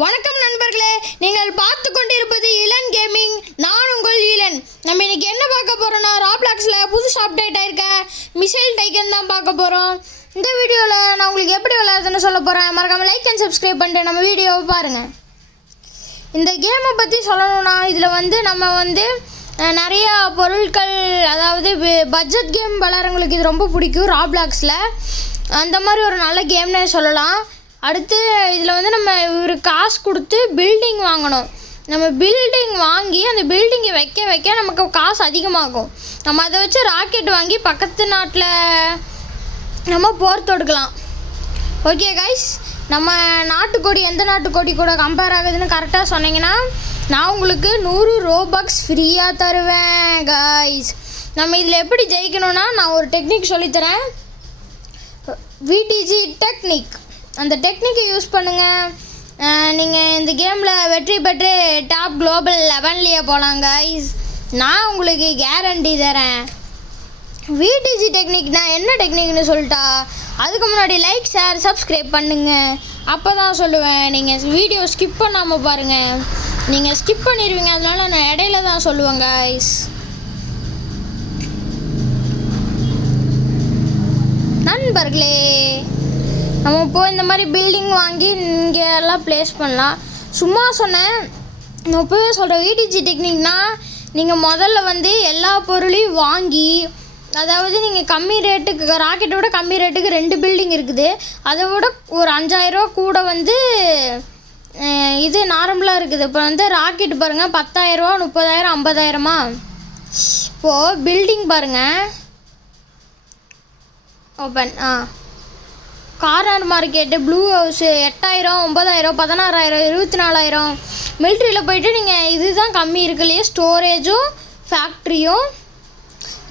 வணக்கம் நண்பர்களே, நீங்கள் பார்த்து கொண்டிருப்பது இளன் கேமிங். நான் உங்கள் இளன். நம்ம இன்னைக்கு என்ன பார்க்க போகிறோம்னா, ராப்ளாக்ஸில் புதுசு அப்டேட் ஆயிருக்க மிசைல் டைகன் தான் பார்க்க போகிறோம். இந்த வீடியோவில் நான் உங்களுக்கு எப்படி விளையாடுறதுன்னு சொல்ல போகிறேன். மறக்காமல் லைக் அண்ட் சப்ஸ்கிரைப் பண்ணிட்டு நம்ம வீடியோவை பாருங்கள். இந்த கேமை பற்றி சொல்லணும்னா, இதில் நம்ம நிறையா பொருட்கள், அதாவது பட்ஜெட் கேம் விளையாடுறவங்களுக்கு இது ரொம்ப பிடிக்கும். ராப்ளாக்ஸில் அந்த மாதிரி ஒரு நல்ல கேம்னே சொல்லலாம். அடுத்து இதில் நம்ம ஒரு காசு கொடுத்து பில்டிங் வாங்கணும். நம்ம பில்டிங் வாங்கி அந்த பில்டிங்கை வைக்க வைக்க நமக்கு காசு அதிகமாகும். நம்ம அதை வச்சு ராக்கெட் வாங்கி பக்கத்து நாட்டில் நம்ம போர் தொடுக்கலாம். ஓகே கைஸ், நம்ம நாட்டுக்கோடி எந்த நாட்டுக்கோடி கூட கம்பேர் ஆகுதுன்னு கரெக்டாக சொன்னீங்கன்னா நான் உங்களுக்கு 100 ரோபக்ஸ் ஃப்ரீயாக தருவேன் கைஸ். நம்ம இதில் எப்படி ஜெயிக்கணும்னா, நான் ஒரு டெக்னிக் சொல்லித்தரேன். VDG technique. அந்த டெக்னிக்கை யூஸ் பண்ணுங்கள். நீங்கள் இந்த கேமில் வெற்றி பெற்று டாப் குளோபல் 11லேயே போகலாம் கைஸ். நான் உங்களுக்கு கேரண்டி தரேன். விடிஜி டெக்னிக்னா என்ன டெக்னிக்னு சொல்லிட்டா, அதுக்கு முன்னாடி லைக், ஷேர், சப்ஸ்கிரைப் பண்ணுங்கள். அப்போ தான் சொல்லுவேன். நீங்கள் வீடியோ ஸ்கிப் பண்ணாமல் பாருங்கள். நீங்கள் ஸ்கிப் பண்ணிடுவீங்க, அதனால நான் இடையில தான் சொல்லுவேன் கைஸ். நண்பர்களே, நம்ம இப்போது இந்த மாதிரி பில்டிங் வாங்கி இங்கே எல்லாம் ப்ளேஸ் பண்ணலாம். சும்மா சொன்னேன். நான் இப்போவே சொல்கிறேன், விடிஜி டெக்னிக்னால் நீங்கள் முதல்ல எல்லா பொருளையும் வாங்கி, அதாவது நீங்கள் கம்மி ரேட்டுக்கு, ராக்கெட்டை விட கம்மி ரேட்டுக்கு 2 பில்டிங் இருக்குது. அதை விட ஒரு 5000 ரூபா கூட இது நார்மலாக இருக்குது. இப்போ ராக்கெட் பாருங்கள், 10,000 ரூபா, 30,000, 50,000மா. இப்போது பில்டிங் பாருங்கள், open. Corner market, blue house 8,000, 9,000, 16,000, 24,000. மிலிட்ரியில் போய்ட்டு நீங்கள் இதுதான் கம்மி இருக்குல்லையே, ஸ்டோரேஜும் ஃபேக்ட்ரியும்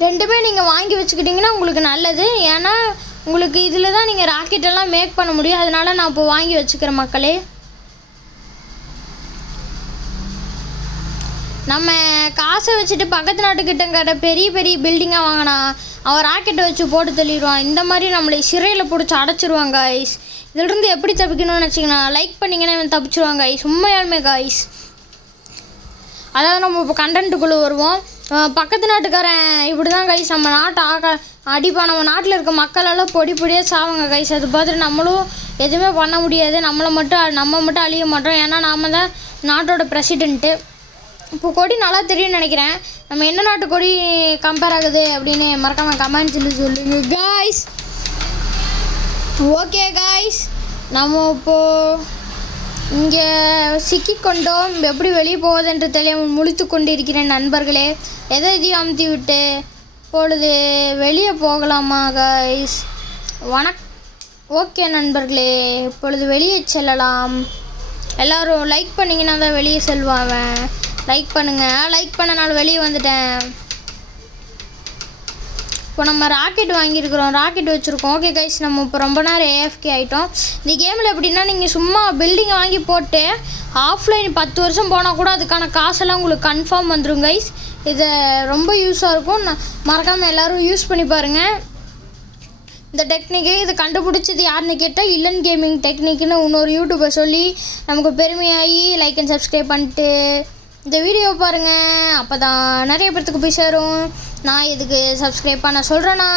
ரெண்டுமே நீங்கள் வாங்கி வச்சுக்கிட்டிங்கன்னா உங்களுக்கு நல்லது. ஏன்னா உங்களுக்கு இதில் தான் நீங்கள் ராக்கெட்டெல்லாம் மேக் பண்ண முடியும். அதனால் நான் இப்போ வாங்கி வச்சுக்கிறேன் மக்களே. நம்ம காசை வச்சுட்டு பக்கத்து நாட்டுக்கிட்ட பெரிய பெரிய பில்டிங்காக வாங்கினா அவன் ராக்கெட்டை வச்சு போட்டு தள்ளிடுவான். இந்த மாதிரி நம்மளை சிறையில் பிடிச்சி அடைச்சிருவாங்க கைஸ். இதிலிருந்து எப்படி தப்பிக்கணும்னு வச்சிங்கன்னா, லைக் பண்ணிங்கன்னா இவன் தப்பிச்சிருவாங்க கைஸ். உண்மையாலுமே கைஸ். அதாவது நம்ம இப்போ கண்டென்ட்டுக்குள்ளே வருவோம். பக்கத்து நாட்டுக்காரன் இப்படி தான் கைஸ் நம்ம நாட்டை அடிப்பான். நம்ம நாட்டில் இருக்க மக்களெல்லாம் பொடி பொடியாக சாவாங்க கைஸ். அது பார்த்துட்டு நம்மளும் எதுவுமே பண்ண முடியாது. நம்ம மட்டும் அழிய மாட்டோம். ஏன்னா நாம் தான் நாட்டோட பிரசிடெண்ட்டு. இப்போ கொடி நல்லா தெரியும்னு நினைக்கிறேன். நம்ம என்ன நாட்டு கொடி கம்பேர் ஆகுது அப்படின்னு மறக்காமல் கமெண்ட்ஸில் சொல்லுங்க காய்ஸ். ஓகே காய்ஸ், நம்ம இப்போது இங்கே சிக்கிக்கொண்டோம். எப்படி வெளியே போவதென்று தெரியாமல் முழித்து கொண்டு இருக்கிறேன் நண்பர்களே. எதையும் அமுத்தி விட்டு பொழுது வெளியே போகலாமா காய்ஸ்? ஓகே நண்பர்களே, இப்பொழுது வெளியே செல்லலாம். எல்லோரும் லைக் பண்ணிங்கன்னா தான் வெளியே செல்வாவேன். லைக் பண்ணுங்கள். லைக் பண்ணனால வெளியே வந்துட்டேன். இப்போ நம்ம ராக்கெட் வாங்கியிருக்கிறோம், ராக்கெட் வச்சுருக்கோம். ஓகே கைஸ், நம்ம இப்போ ரொம்ப நேரம் ஏஎஃப்கே ஆகிட்டோம். இந்த கேமில் எப்படின்னா, நீங்கள் சும்மா பில்டிங்கை வாங்கி போட்டு ஆஃப்லைன் 10 வருஷம் போனால் கூட அதுக்கான காசெல்லாம் உங்களுக்கு கன்ஃபார்ம் வந்துடும் கைஸ். இது ரொம்ப யூஸாக இருக்கும். மறக்காமல் எல்லோரும் யூஸ் பண்ணி பாருங்கள் இந்த டெக்னிக்கு. இது கண்டுபிடிச்சது யாருன்னு கேட்டால் இளன் கேமிங் டெக்னிக்குன்னு இன்னொரு யூடியூபர் சொல்லி நமக்கு பெருமையாகி லைக் அண்ட் சப்ஸ்கிரைப் பண்ணிட்டு இந்த வீடியோ பாருங்கள். அப்போ தான் நிறைய பேர்த்துக்கு போய் சேரும். நான் இதுக்கு சப்ஸ்கிரைப் பண்ண சொல்கிறேன்னா,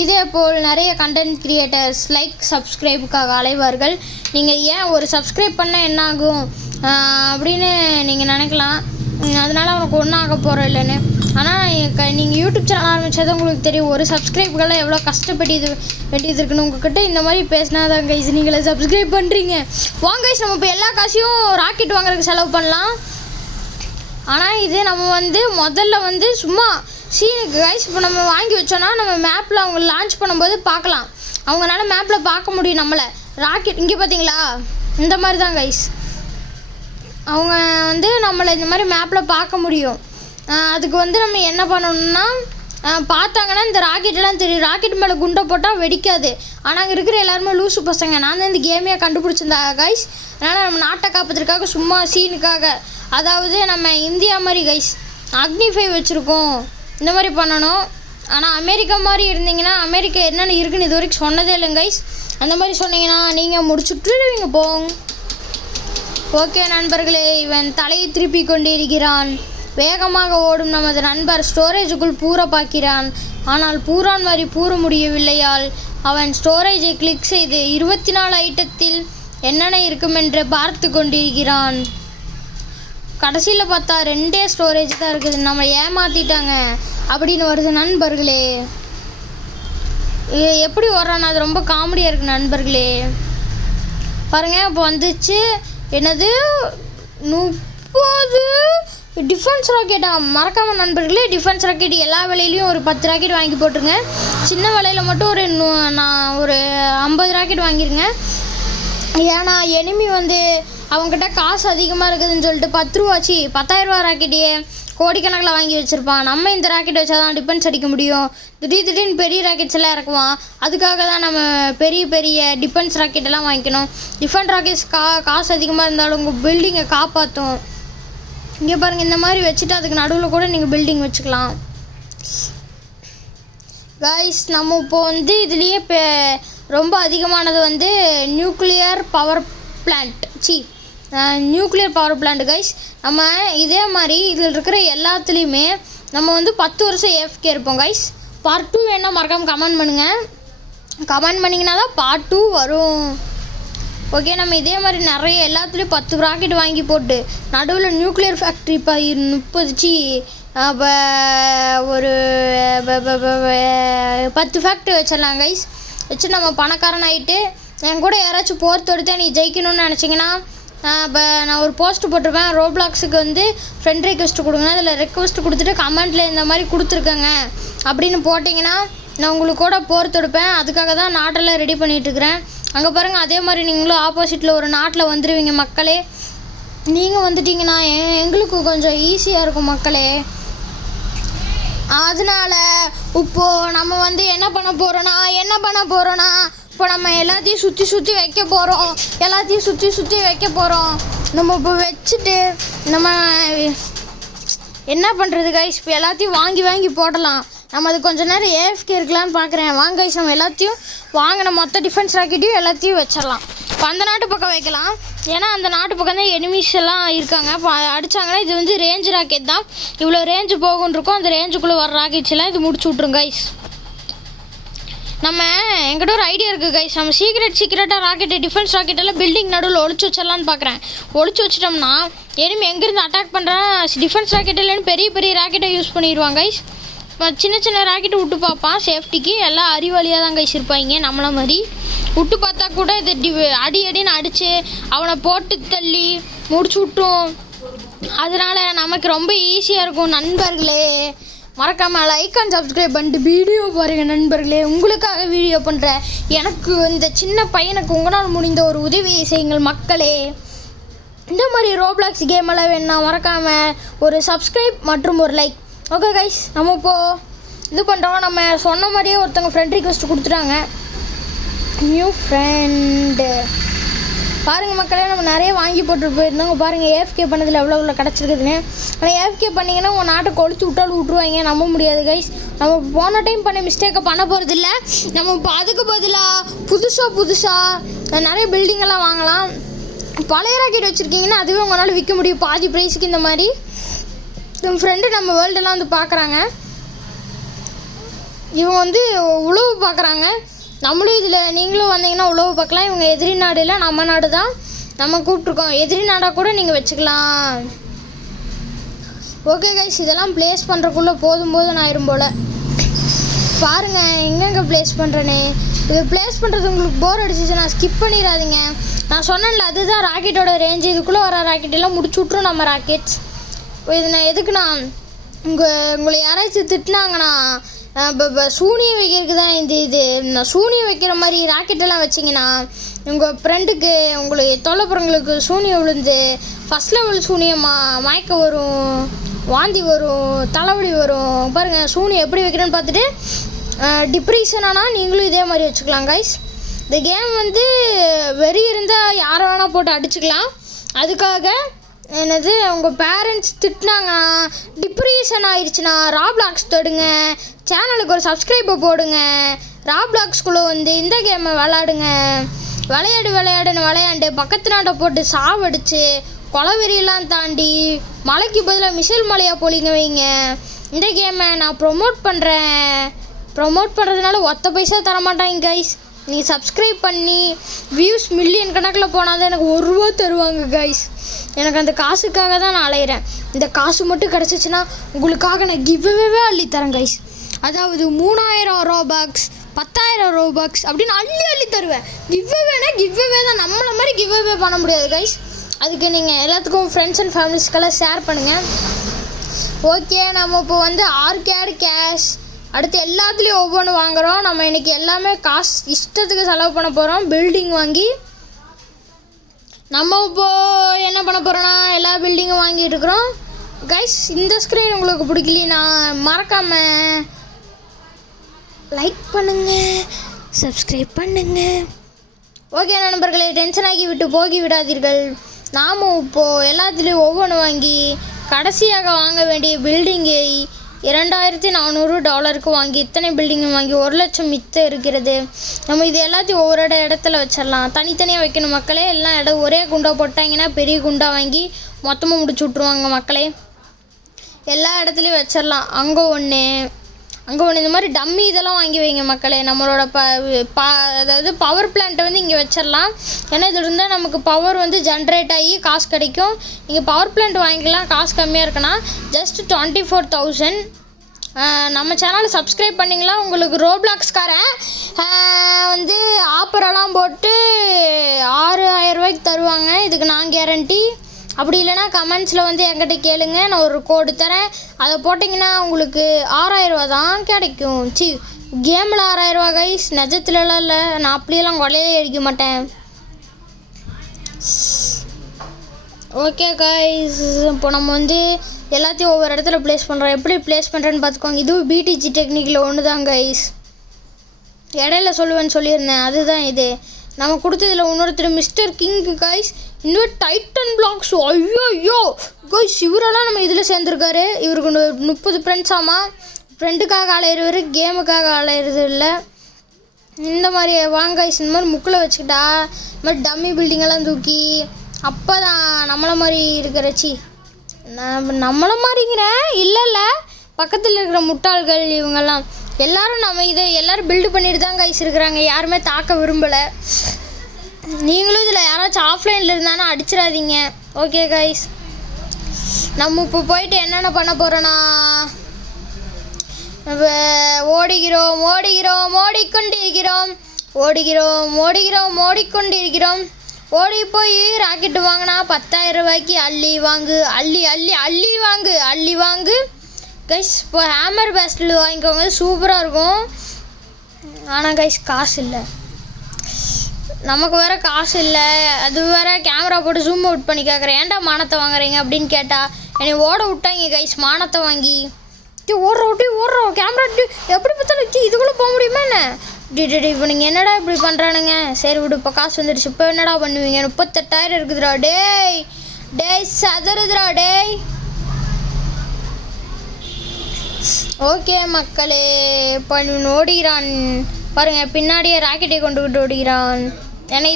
இதே போல் நிறைய கண்டென்ட் க்ரியேட்டர்ஸ் லைக் சப்ஸ்கிரைபுக்காக அலைவார்கள். நீங்கள் ஏன் ஒரு சப்ஸ்கிரைப் பண்ணால் என்ன ஆகும் அப்படின்னு நீங்கள் நினைக்கலாம். அதனால் அவனுக்கு ஒன்றும் ஆக போகிறோம் இல்லைன்னு. ஆனால் நீங்கள் யூடியூப் சேனல் ஆரம்பித்தது உங்களுக்கு தெரியும். ஒரு சப்ஸ்கிரைப்புக்கெல்லாம் எவ்வளோ கஷ்டப்பட்டு வேண்டியது இருக்குன்னு உங்கள்கிட்ட இந்த மாதிரி பேசினா தான் கைஸ் நீங்களே சப்ஸ்கிரைப் பண்ணுறீங்க. வாங்க கைஸ், நம்ம இப்போ எல்லா காசையும் ராக்கெட் வாங்குறதுக்கு செலவு பண்ணலாம். ஆனால் இது நம்ம முதல்ல சும்மா சீனுக்கு கைஸ். இப்போ நம்ம வாங்கி வச்சோன்னா நம்ம மேப்பில் அவங்க லான்ச் பண்ணும்போது பார்க்கலாம். அவங்களால மேப்பில் பார்க்க முடியும் நம்மளை. ராக்கெட் இங்கே பார்த்தீங்களா, இந்த மாதிரி தான் கைஸ். அவங்க நம்மளை இந்த மாதிரி மேப்பில் பார்க்க முடியும். அதுக்கு நம்ம என்ன பண்ணணும்னா, பார்த்தாங்கன்னா இந்த ராக்கெட்டெல்லாம் தெரியும். ராக்கெட் மேலே குண்டை போட்டால் வெடிக்காது. ஆனால் அங்கே இருக்கிற எல்லாருமே லூசு பசங்க. நான் தான் இந்த கேமையாக கண்டுபிடிச்சிருந்தா கைஸ். அதனால் நம்ம நாட்டை காப்பதற்காக சும்மா சீனுக்காக, அதாவது நம்ம இந்தியா மாதிரி கைஸ் அக்னி 5 வச்சுருக்கோம். இந்த மாதிரி பண்ணணும். ஆனால் அமெரிக்கா மாதிரி இருந்தீங்கன்னா, அமெரிக்கா என்னென்ன இருக்குன்னு இது வரைக்கும் சொன்னதே இல்லைங்க கைஸ். அந்த மாதிரி சொன்னீங்கன்னா நீங்கள் முடிச்சுட்டுருவீங்க போங்க. ஓகே நண்பர்களே, இவன் தலையை திருப்பி கொண்டிருக்கிறான். வேகமாக ஓடும் நமது நண்பர் ஸ்டோரேஜுக்குள் பூர பார்க்கிறான். ஆனால் பூரான் மாதிரி பூர முடியவில்லையால் அவன் ஸ்டோரேஜை கிளிக் செய்து 24 ஐட்டத்தில் என்னென்ன இருக்கும் என்று பார்த்து கொண்டிருக்கிறான். கடைசியில் பார்த்தா 2 ஸ்டோரேஜ் தான் இருக்குது. நம்ம ஏமாற்றிட்டாங்க அப்படின்னு வருது நண்பர்களே. எப்படி வர்றான், அது ரொம்ப காமெடியாக இருக்குது நண்பர்களே. பாருங்கள், இப்போ வந்துச்சு என்னது 30 டிஃபென்ஸ் ராக்கெட்டா. மறக்காமல் நண்பர்களே, டிஃபென்ஸ் ராக்கெட் எல்லா விலையிலையும் ஒரு 10 ராக்கெட் வாங்கி போட்டுருங்க. சின்ன விலையில் மட்டும் நான் ஒரு 50 ராக்கெட் வாங்கிருங்க. ஏன்னா எனிமி வந்து அவங்ககிட்ட காசு அதிகமாக இருக்குதுன்னு சொல்லிட்டு 10 ரூபாச்சு 10,000 ரூபா ராக்கெட்டையே கோடிக்கணக்கில் வாங்கி வச்சுருப்பான். நம்ம இந்த ராக்கெட் வச்சா தான் டிஃபென்ஸ் அடிக்க முடியும். திடீர்னு பெரிய ராக்கெட்ஸ் எல்லாம் இறக்குவான். அதுக்காக தான் நம்ம பெரிய பெரிய டிஃபென்ஸ் ராக்கெட்டெல்லாம் வாங்கிக்கணும். டிஃபென்ஸ் ராக்கெட்ஸ் காசு அதிகமாக இருந்தாலும் உங்கள் பில்டிங்கை காப்பாற்றும். இங்கே பாருங்கள், இந்த மாதிரி வச்சுட்டு அதுக்கு நடுவில் கூட நீங்கள் பில்டிங் வச்சுக்கலாம். கைஸ், நம்ம இப்போ வந்து இதுலேயே இப்போ ரொம்ப அதிகமானது வந்து நியூக்ளியர் பவர் பிளான்ட் கைஸ். நம்ம இதே மாதிரி இதில் இருக்கிற எல்லாத்துலேயுமே நம்ம வந்து 10 வருஷம் ஏஎஃப்கே இருப்போம் கைஸ். பார்ட் 2 வேணால் மறக்காமல் கமெண்ட் பண்ணுங்கள். கமெண்ட் பண்ணிங்கன்னா தான் பார்ட் 2 வரும். ஓகே, நம்ம இதே மாதிரி நிறைய எல்லாத்துலேயும் 10 ராக்கெட் வாங்கி போட்டு நடுவில் நியூக்ளியர் ஃபேக்ட்ரி இப்போ 30 ஒரு 10 ஃபேக்ட்ரி வச்சிடலாம் கைஸ். வச்சு நம்ம பணக்காரன் ஆகிட்டு என் கூட யாராச்சும் போர் தொடுத்து நீ ஜெயிக்கணும்னு நினச்சிங்கன்னா இப்போ நான் ஒரு போஸ்ட் போட்டிருப்பேன். ரோப்ளாக்ஸுக்கு வந்து ஃப்ரெண்ட் ரெக்வெஸ்ட் கொடுங்க. அதில் ரெக்வெஸ்ட் கொடுத்துட்டு கமெண்ட்டில் இந்த மாதிரி கொடுத்துருக்கேங்க அப்படின்னு போட்டிங்கன்னா நான் உங்களுக்கு கூட போர் தொடுப்பேன். அதுக்காக தான் நாட்டெல்லாம் ரெடி பண்ணிகிட்ருக்கிறேன். அங்கே பாருங்கள், அதே மாதிரி நீங்களும் ஆப்போசிட்டில் ஒரு நாட்டில் வந்துடுவீங்க மக்களே. நீங்கள் வந்துட்டிங்கன்னா எங்களுக்கு கொஞ்சம் ஈஸியாக இருக்கும் மக்களே. அதனால் இப்போது நம்ம வந்து என்ன பண்ண போகிறோன்னா இப்போ நம்ம எல்லாத்தையும் சுற்றி வைக்க போகிறோம். நம்ம இப்போ வச்சுட்டு நம்ம என்ன பண்ணுறது கைஸ், இப்போ எல்லாத்தையும் வாங்கி போடலாம். நம்ம அது கொஞ்சம் நேரம் ஏஎஃப்கே இருக்கலான்னு பார்க்குறேன். வாங்க கைஸ், நம்ம எல்லாத்தையும் வாங்கின மொத்த டிஃபென்ஸ் ராக்கெட்டையும் எல்லாத்தையும் வச்சிடலாம். இப்போ அந்த நாட்டு பக்கம் வைக்கலாம். ஏன்னா அந்த நாட்டு பக்கம் தான் எனிமீஸ் எல்லாம் இருக்காங்க. இப்போ அடித்தாங்கன்னா இது வந்து ரேஞ்ச் ராக்கெட் தான். இவ்வளோ ரேஞ்சு போகுன்னு இருக்கும். அந்த ரேஞ்சுக்குள்ளே வர ராக்கெட்ஸ் எல்லாம் இது முடிச்சு விட்ருங்க கைஸ். நம்ம எங்கிட்ட ஒரு ஐடியா இருக்குது கைஸ். நம்ம சீக்கிரட்டாக ராக்கெட்டு டிஃபென்ஸ் ராக்கெட்டெல்லாம் பில்டிங் நடுவில் ஒழிச்சு வச்சிடலான்னு பார்க்குறேன். ஒழிச்சு வச்சிட்டோம்னா எனிமி எங்கேருந்து அட்டாக் பண்ணுறான் டிஃபென்ஸ் ராக்கெட் இல்லைன்னு பெரிய ராக்கெட்டை யூஸ் பண்ணிடுவாங்க கைஸ். இப்போ சின்ன ராக்கெட்டு விட்டு பார்ப்பான் சேஃப்டிக்கு. எல்லாம் அறிவாளியாக தான் கைஸ் இருப்பாங்க. நம்மள மாதிரி விட்டு பார்த்தா கூட இது அடின்னு அடித்து அவனை போட்டு தள்ளி முடிச்சு விட்ரும். அதனால் நமக்கு ரொம்ப ஈஸியாக இருக்கும் நண்பர்களே. மறக்காமல் லைக் அண்ட் சப்ஸ்கிரைப் பண்ணிட்டு வீடியோ பாருங்கள் நண்பர்களே. உங்களுக்காக வீடியோ பண்ணுறேன். எனக்கு இந்த சின்ன பையனுக்கு உங்களால் முடிந்த ஒரு உதவியை செய்யுங்கள் மக்களே. இந்த மாதிரி ரோப்ளாக்ஸ் கேமெல்லாம் வேணுன்னா மறக்காமல் ஒரு சப்ஸ்கிரைப் மற்றும் ஒரு லைக். ஓகே கைஸ், நம்ம இப்போது இது பண்ணுறோம். நம்ம சொன்ன மாதிரியே ஒருத்தவங்க ஃப்ரெண்ட் ரிக்வெஸ்ட் கொடுத்துட்டாங்க. நியூ ஃப்ரெண்டு பாருங்கள் மக்களே, நம்ம நிறைய வாங்கி போட்டுட்டு போயிருந்தோங்க. பாருங்கள் ஏஎஃப்கே பண்ணதில் எவ்வளோ கிடச்சிருக்குதுன்னு. ஆனால் ஏஎஃப்கே பண்ணிங்கன்னா உங்கள் நாட்டை கொளுத்து விட்டாலும் விட்ருவாங்க. நம்ப முடியாது கைஸ். நம்ம போன டைம் பண்ண மிஸ்டேக்கை பண்ண போகிறதில்ல. நம்ம இப்போ அதுக்கு பதிலாக புதுசாக நிறைய பில்டிங்கெல்லாம் வாங்கலாம். பழைய ராக்கெட் வச்சுருக்கீங்கன்னா அதுவே உங்களால் விற்க முடியும் பாதி ப்ரைஸுக்கு. இந்த மாதிரி என் ஃப்ரெண்டு நம்ம வேர்ல்டெல்லாம் வந்து பார்க்குறாங்க. இவங்க வந்து உழவு பார்க்குறாங்க. நம்மளும் இதில் நீங்களும் வந்தீங்கன்னா உழவு பார்க்கலாம். இவங்க எதிரி நாடு இல்லை, நம்ம நாடு தான். நம்ம கூப்பிட்ருக்கோம். எதிரி நாடாக கூட நீங்கள் வச்சுக்கலாம். ஓகே கைஸ், இதெல்லாம் ப்ளேஸ் பண்ணுறக்குள்ளே போதும் ஆயிரும் போல். பாருங்கள் எங்கெங்கே ப்ளேஸ் பண்ணுறேனே. இது ப்ளேஸ் பண்ணுறது உங்களுக்கு போர் அடிச்சிச்சு நான் ஸ்கிப் பண்ணிடாதீங்க. நான் சொன்னேன்ல, அதுதான் ராக்கெட்டோட ரேஞ்சு. இதுக்குள்ளே வர ராக்கெட்டெல்லாம் முடிச்சு விட்ரும் நம்ம ராக்கெட்ஸ். இது நான் எதுக்குண்ணா, உங்களை யாராச்சும் திட்டினாங்கண்ணா சூனியம் வைக்கிறதுக்கு தான் இது நான் சூனியம் வைக்கிற மாதிரி ராக்கெட்டெல்லாம் வச்சிங்கன்னா உங்கள் ஃப்ரெண்டுக்கு உங்களுக்கு தொல்லைப்புறங்களுக்கு சூனியம் விழுந்து ஃபஸ்ட் லெவல் சூனியம் மயக்க வரும், வாந்தி வரும், தலைவலி வரும். பாருங்கள் சூனியம் எப்படி வைக்கிறேன்னு பார்த்துட்டு டிப்ரெஷன் ஆனால் நீங்களும் இதே மாதிரி வச்சுக்கலாம் கைஸ். இந்த கேம் வந்து வெறி இருந்தால் யாரை வேணால் போட்டு அடிச்சுக்கலாம். அதுக்காக என்னது உங்கள் பேரண்ட்ஸ் திட்டினாங்கன்னா டிப்ரெஷன் ஆயிடுச்சுன்னா ராப்ளாக்ஸ் தொடுங்க. சேனலுக்கு ஒரு சப்ஸ்கிரைபை போடுங்க. ராப்ளாக்ஸ்குள்ளே வந்து இந்த கேமை விளாடுங்க. விளையாடுன்னு விளையாண்டு பக்கத்து நாட்டை போட்டு சாவடிச்சு கொலவெறியெல்லாம் தாண்டி மலைக்கு பதிலாக மிஷல் மலையாக போலிங்க வைங்க. இந்த கேமை நான் ப்ரொமோட் பண்ணுறதுனால ஒத்த பைசா தரமாட்டாங்க கைஸ். நீங்கள் சப்ஸ்கிரைப் பண்ணி வியூஸ் மில்லியன் கணக்கில் போனால் தான் எனக்கு 1 ரூபா தருவாங்க கைஸ். எனக்கு அந்த காசுக்காக தான் நான் அலையிறேன். இந்த காசு மட்டும் கிடச்சிச்சின்னா உங்களுக்காக நான் கிவ்அவே அள்ளித்தரேன் கைஸ். அதாவது 3000 ரோபாக்ஸ் 10,000 ரோபாக்ஸ் அப்படின்னு அள்ளி தருவேன். கிவ்அவே தான். நம்மளை மாதிரி கிவ்அவே பண்ண முடியாது கைஸ். அதுக்கு நீங்கள் எல்லாத்துக்கும் ஃப்ரெண்ட்ஸ் அண்ட் ஃபேமிலிஸ்க்கெல்லாம் ஷேர் பண்ணுங்கள். ஓகே, நம்ம இப்போ வந்து ஆர்கேட் கேஷ் அடுத்து எல்லாத்துலேயும் ஒவ்வொன்று வாங்குகிறோம். நம்ம இன்றைக்கி எல்லாமே காசு இஷ்டத்துக்கு செலவு பண்ண போகிறோம். பில்டிங் வாங்கி நம்ம இப்போது என்ன பண்ண போகிறோன்னா எல்லா பில்டிங்கும் வாங்கிட்டு இருக்கிறோம் கைஸ். இந்த ஸ்க்ரீன் உங்களுக்கு பிடிக்கலனா மறக்காமல் லைக் பண்ணுங்கள், சப்ஸ்கிரைப் பண்ணுங்கள். ஓகே நண்பர்களே, டென்ஷன் ஆகி விட்டு போகி விடாதீர்கள். நாம் இப்போது எல்லாத்துலேயும் ஒவ்வொன்று வாங்கி கடைசியாக வாங்க வேண்டிய பில்டிங்கை $2,400 வாங்கி இத்தனை பில்டிங்கை வாங்கி 1 லட்சம் மிச்சம் இருக்கிறது. நம்ம இது எல்லாத்தையும் ஒவ்வொரு இடத்துல வச்சிடலாம். தனித்தனியாக வைக்கணும் மக்களே. எல்லாம் இடம் ஒரே குண்டா போட்டாங்கன்னா பெரிய குண்டா வாங்கி மொத்தமாக முடிச்சு விட்ருவாங்க மக்களே. எல்லா இடத்துலையும் வச்சிடலாம். அங்கே ஒன்று இந்த மாதிரி டம்மி இதெல்லாம் வாங்கி வைங்க மக்களே. நம்மளோட அதாவது பவர் பிளான்ட்டை வந்து இங்கே வச்சிடலாம். ஏன்னா இதில் இருந்தால் நமக்கு பவர் வந்து ஜென்ரேட் ஆகி காசு கிடைக்கும். நீங்கள் பவர் பிளான்ட் வாங்கிக்கலாம். காசு கம்மியாக இருக்குன்னா ஜஸ்ட் 24,000. நம்ம சேனலை சப்ஸ்கிரைப் பண்ணிங்களா உங்களுக்கு ரோப்ளாக்ஸ்காரன் வந்து ஆஃபரெல்லாம் போட்டு 6,000 ரூபாய்க்கு தருவாங்க. இதுக்கு நான் கேரண்டி. அப்படி இல்லைனா கமெண்ட்ஸில் வந்து என்கிட்ட கேளுங்க, நான் ஒரு கோடு தரேன். அதை போட்டிங்கன்னா உங்களுக்கு 6,000 ரூபா தான் கிடைக்கும். கேமில் 6,000 ரூபா கைஸ், நிஜத்துலலாம் இல்லை. நான் அப்படியெல்லாம் கொலையே அடிக்க மாட்டேன். ஓகே கைஸ், இப்போ நம்ம வந்து எல்லாத்தையும் ஒவ்வொரு இடத்துல ப்ளேஸ் பண்ணுறோம். எப்படி ப்ளேஸ் பண்ணுறேன்னு பார்த்துக்கோங்க. இதுவும் பிடிஜி டெக்னிக்கில் ஒன்று தான் கைஸ். இடையில சொல்லியிருந்தேன், அதுதான் இது. நம்ம கொடுத்ததில் இன்னொருத்தர் மிஸ்டர் கிங்கு கைஸ். இன்னும் டைட்டன் பிளாக்ஸ். ஐயோ கைஸ், இவரெல்லாம் நம்ம இதில் சேர்ந்துருக்காரு. இவருக்கு 30 ஃப்ரெண்ட்ஸாமா. ஃப்ரெண்டுக்காக அலையிறவர், கேமுக்காக அலையிறது இல்லை. இந்த மாதிரி வாங்க கைஸ், இந்த மாதிரி முக்கில் வச்சுக்கிட்டா இந்த மாதிரி டம்மி பில்டிங்கெல்லாம் தூக்கி அப்போ தான் நம்மளை மாதிரி இருக்கிறச்சி நம்மளை மாதிரிங்கிறேன் இல்லை பக்கத்தில் இருக்கிற முட்டாள்கள் இவங்கெல்லாம் எல்லோரும் நம்ம எல்லோரும் பில்டு பண்ணிட்டு தான் கைஸ் இருக்கிறாங்க. யாருமே தாக்க விரும்பலை. நீங்களும் இதில் யாராச்சும் ஆஃப்லைனில் இருந்தானா அடிச்சிடாதீங்க. ஓகே கைஸ், நம்ம இப்போ போயிட்டு என்னென்ன பண்ண போகிறோன்னா ஓடிக்கொண்டிருக்கிறோம். ஓடி போய் ராக்கெட்டு வாங்கினா 10,000 ரூபாய்க்கு அள்ளி வாங்கு கைஸ். இப்போ ஹேமர் பேஸ்டில் வாங்கிக்கோங்க, சூப்பராக இருக்கும். ஆனால் கைஸ் காசு இல்லை, நமக்கு வேறு காசு இல்லை. அது வேறு கேமரா போட்டு ஜூம் அவுட் பண்ணி கேட்குறேன். ஏன்டா மானத்தை வாங்குறீங்க அப்படின்னு கேட்டால் என்னை ஓட விட்டாங்க கைஸ். மானத்தை வாங்கி ஓடுறோம் கேமரா எப்படி பார்த்தாலும் இதுக்குள்ளே போக முடியுமா என்ன? இப்போ நீங்கள் என்னடா இப்படி பண்ணுறானுங்க? சரி விடு, இப்போ காசு வந்துடுச்சு. இப்போ என்னடா பண்ணுவீங்க? 38,000 இருக்குதுடா. டேய் சதறுதுடா டேய். ஓகே மக்களே, இப்போ ஓடுகிறான் பாருங்கள். பின்னாடியே ராக்கெட்டை கொண்டுக்கிட்டு ஓடுகிறான். என்னை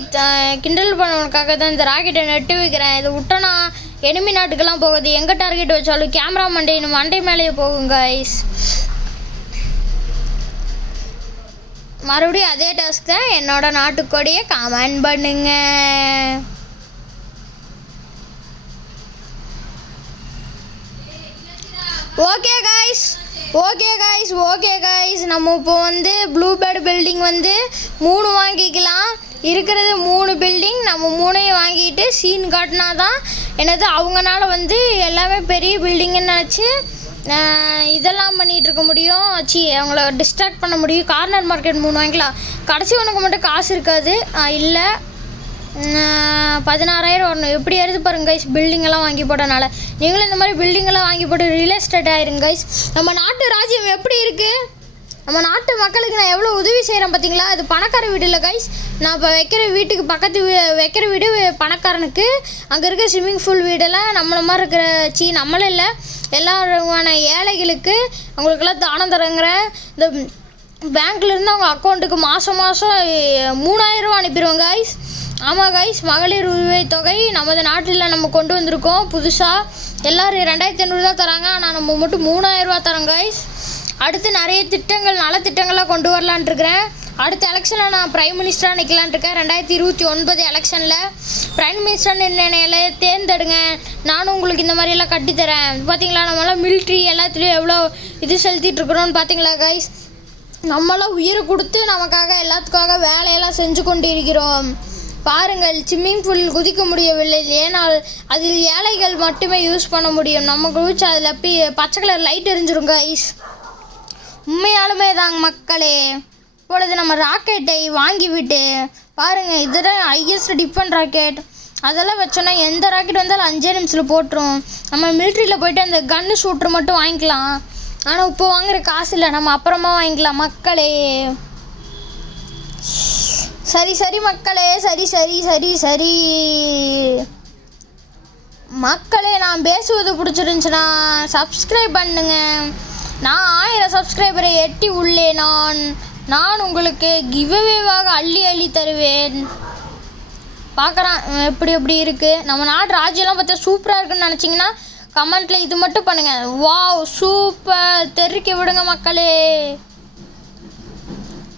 கிண்டல் பண்ணவனுக்காக தான் இந்த ராக்கெட்டை நட்டு வைக்கிறேன். இதை விட்டோன்னா எனிமி நாட்டுக்கெல்லாம் போகுது. எங்கே டார்கெட் வச்சாலும் கேமரா மண்டை மேலேயே போகும் கைஸ். மறுபடியும் அதே டாஸ்க் தான். என்னோட நாட்டுக்கோடியை கமெண்ட் பண்ணுங்க. ஓகே கைஸ், நம்ம இப்போ வந்து ப்ளூபேர்டு பில்டிங் வந்து 3 வாங்கிக்கலாம். இருக்கிறது 3 பில்டிங். நம்ம 3ஐயும் வாங்கிட்டு சீன் காட்டினா தான் என்னது அவங்களால வந்து எல்லாமே பெரிய பில்டிங்குன்னு நினச்சி இதெல்லாம் பண்ணிகிட்ருக்க முடியும். அவங்கள டிஸ்ட்ராக்ட் பண்ண முடியும். கார்னர் மார்க்கெட் 3 வாங்கிக்கலாம். கடைசி உனக்கு மட்டும் காசு இருக்காது. இல்லை 16,000 வரணும். எப்படி எடுத்து பாருங்க கைஸ், பில்டிங்கெல்லாம் வாங்கி போட்டனால. நீங்களும் இந்த மாதிரி பில்டிங்கெல்லாம் வாங்கி போட்டு ரியல் எஸ்டேட் ஆயிருங்க கைஸ். நம்ம நாட்டு ராஜ்யம் எப்படி இருக்குது? நம்ம நாட்டு மக்களுக்கு நான் எவ்வளோ உதவி செய்கிறேன் பார்த்தீங்களா? அது பணக்கார வீடு இல்லை கைஸ். நான் இப்போ வைக்கிற வீட்டுக்கு பக்கத்து வைக்கிற வீடு பணக்காரனுக்கு. அங்கே இருக்க ஸ்விம்மிங் பூல் வீடெல்லாம் நம்மளை மாதிரி இருக்கிற நம்மளும் இல்லை எல்லாருமான ஏழைகளுக்கு அவங்களுக்கெல்லாம் தானம் தரங்குறேன். இந்த பேங்க்லேருந்து அவங்க அக்கௌண்ட்டுக்கு மாதம் 3000 ரூபா அனுப்பிடுவோம் கைஸ். ஆமாம் கைஸ், மகளிர் உரிமைத் தொகை நமது நாட்டில் நம்ம கொண்டு வந்திருக்கோம் புதுசாக. எல்லோரும் 2500 தான் தராங்க, ஆனால் நம்ம மட்டும் 3000 ரூபா தரோம் கைஸ். அடுத்து நிறைய திட்டங்கள் நலத்திட்டங்களாக கொண்டு வரலான்ட்ருக்கிறேன். அடுத்த எலெக்ஷனில் நான் ப்ரைம் மினிஸ்டராக நிற்கலான்ட்ருக்கேன். 2029 எலெக்ஷனில் ப்ரைம் மினிஸ்டர் என்னையில தேர்ந்தெடுங்க, நானும் உங்களுக்கு இந்த மாதிரியெல்லாம் கட்டித்தரேன். பார்த்தீங்களா, நம்மளாம் மிலிட்ரி எல்லாத்துலேயும் எவ்வளோ இது செலுத்திட்டுருக்குறோன்னு பார்த்தீங்களா கைஸ். நம்மளாம் உயிரை கொடுத்து நமக்காக எல்லாத்துக்காக வேலையெல்லாம் செஞ்சு கொண்டு இருக்கிறோம். பாருங்கள், ஸ்விம்மிங் பூலில் குதிக்க முடியவில்லை, ஏனால் அதில் ஏழைகள் மட்டுமே யூஸ் பண்ண முடியும். நம்ம குதிச்சு அதில் பச்சை கலர் லைட் எரிஞ்சிரும் கைஸ். உண்மையாலுமே தாங்க மக்களே. இப்பொழுது நம்ம ராக்கெட்டை வாங்கிவிட்டு பாருங்கள், இதுதான் ஹையஸ்ட் டிஃபன் ராக்கெட். அதெல்லாம் வச்சோன்னா எந்த ராக்கெட் வந்தாலும் 5 நிமிஷத்தில் போட்டுரும். நம்ம மிலிட்ரியில் போய்ட்டு அந்த கன்று ஷூட்ரு மட்டும் வாங்கிக்கலாம். ஆனால் இப்போ வாங்குகிற காசு இல்லை, நம்ம அப்புறமா வாங்கிக்கலாம் மக்களே. சரி மக்களே, சரி மக்களே, நான் பேசுவது பிடிச்சிருந்துச்சுன்னா சப்ஸ்கிரைப் பண்ணுங்க. நான் 1000 சப்ஸ்கிரைபரை எட்டி உள்ளே நான் உங்களுக்கு கிவ்அவேவாக அள்ளி தருவேன். பார்க்குறான் எப்படி இருக்குது நம்ம நாட்டு ராஜ்யெல்லாம் பார்த்தா சூப்பராக இருக்குன்னு நினச்சிங்கன்னா கமெண்ட்டில் இது மட்டும் பண்ணுங்கள். வாவ் சூப்பர், தெறிக்க விடுங்க மக்களே.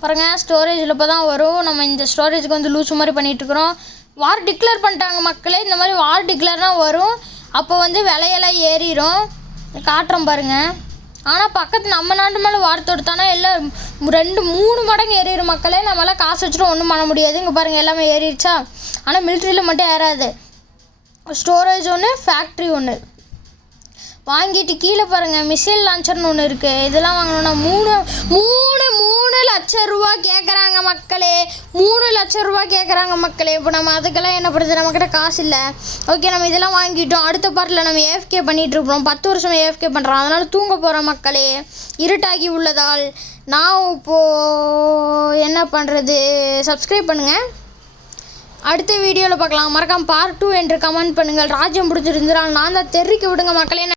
பாருங்கள், ஸ்டோரேஜில் இப்போ தான் வரும். நம்ம இந்த ஸ்டோரேஜுக்கு வந்து லூஸ் மாதிரி பண்ணிகிட்ருக்குறோம். வார் டிக்ளேர் பண்ணிட்டாங்க மக்களே. இந்த மாதிரி வார் டிக்ளேர்னால் வரும், அப்போ வந்து விலையெல்லாம் ஏறிடும். காட்டுறோம் பாருங்கள். ஆனால் பக்கத்து நம்ம நாட்டு மேலே வார் தொடுத்தானா எல்லாம் 2-3 மடங்கு ஏறிடும் மக்களே. நம்மளாம் காசு வச்சுட்டு ஒன்றும் பண்ண முடியாது. இங்கே பாருங்கள், எல்லாமே ஏறிடுச்சா. ஆனால் மிலிட்ரியில் மட்டும் ஏறாது. ஸ்டோரேஜ் ஒன்று, ஃபேக்ட்ரி ஒன்று வாங்கிட்டு கீழே பாருங்கள், மிசைல் லான்ச்சர்னு ஒன்று இருக்குது. இதெல்லாம் வாங்கணுன்னா 3 லட்சம் ரூபா கேட்குறாங்க மக்களே. 3 லட்சம் ரூபா கேட்குறாங்க மக்களே. இப்போ நம்ம அதுக்கெல்லாம் என்ன பண்ணுறது, நம்மக்கிட்ட காசு இல்லை. ஓகே, நம்ம இதெல்லாம் வாங்கிட்டோம். அடுத்த பார்ட்டில் நம்ம ஏஎஃப்கே பண்ணிகிட்ருப்போம். 10 வருஷம் ஏஎஃப்கே பண்ணுறோம், அதனால் தூங்க போகிறோம் மக்களே. இருட்டாகி உள்ளதால் நான் இப்போது என்ன பண்ணுறது, சப்ஸ்கிரைப் பண்ணுங்கள். அடுத்த வீடியோவில் பார்க்கலாம். மறக்காமல் பார்ட் 2 என்று கமெண்ட் பண்ணுங்கள். ராஜ்யம் பிடிச்சிருந்தால் நான் தான் தெரிவிக்க விடுங்க மக்களே.